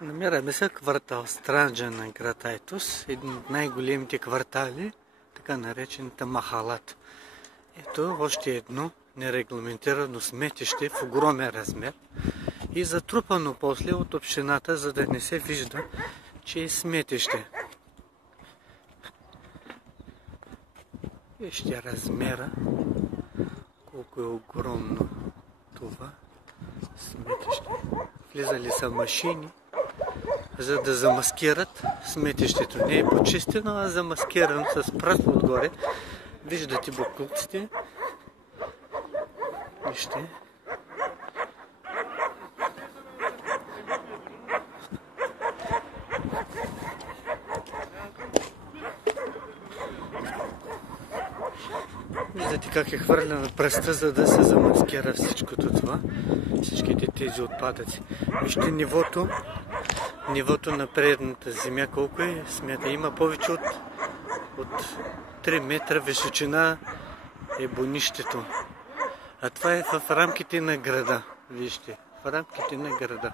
Намираме се квартал Странджа на град Айтос, един от най-големите квартали, така наречената Махалат. Ето още едно нерегламентирано сметище в огромен размер и затрупано после от общината, за да не се вижда, че е сметище. Вижте размера, колко е огромно това сметище. Влизали са машини, за да замаскират сметището. Не е почистено, а замаскирано с прах отгоре. Виждате боклуците. Вижте. Виждате как е хвърлена пръста, за да се замаскира всичкото това. Всичките тези отпадъци. Вижте нивото на предната земя колко е. Смята, има повече от 3 метра височина е бунището. А това е в рамките на града. Вижте, в рамките на града.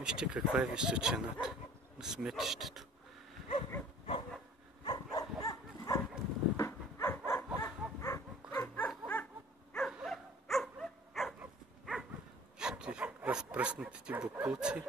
Вижте каква е височината на сметището. Вижте разпръснатите боклуци.